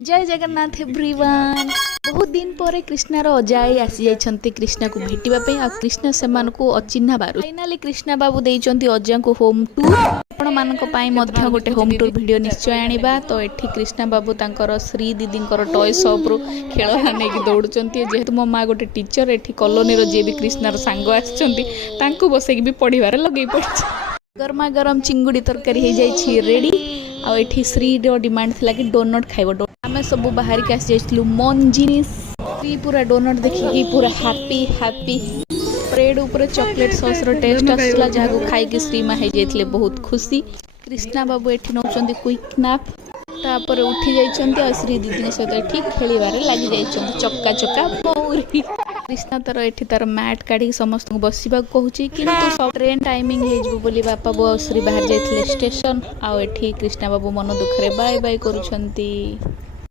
जय जगन्नाथ एवरीवन। बहुत दिन पर कृष्णार अजाई आसी जाइछन्ती कृष्णा को भेटिबा पे आ कृष्ण सेमान को अचिन्हा बारू फाइनली कृष्णा बाबू देइछन्ती अजा को होम टूर आपण मानक पई मध्य गोटे होम टूर वीडियो निश्चय आनिबा। तो एठी कृष्णा बाबू तांकर श्री दीदींकर टॉय शॉप रो खेलना नेकी दौड़ुचन्ती। जेहेतु मो माँ गोटे टीचर एठी कॉलोनी रो जे भी कृष्णार सांग आछन्ती तांको बसेकी भी पढ़िबारे लगेई पड़छ। गरमा गरम चिंगुड़ी तरकारी हे जाइछि रेडी। आ एठी श्री रो डिमांड थिला कि डोनट खाइबो। आमे सब बाहर के आसी जाइछलु मन जिनिस श्री पूरा डोनट देखिकी पूरा हैप्पी हैप्पी। ब्रेड ऊपर चॉकलेट सॉस रो टेस्ट आसला जागो खाई के श्री मा हे जाइतले बहुत खुशी। कृष्णा बाबू एठी नौचंदी क्विक नैप तापर उठी जाइछन्ती आ श्री दीदी सहित ठीक खेलिबारे लागि जाइछन्ती चक्का चक्का मौरी। कृष्णा तर एठी तार मैट काढ़ी समस्त बसवा कहूची किंतु सब ट्रेन टाइमिंग हे जबो बोली बापा बो श्री बाहर जाइतले स्टेशन। आ एठी कृष्णा बाबू मन दुखरे बाय बाय करूछन्ती।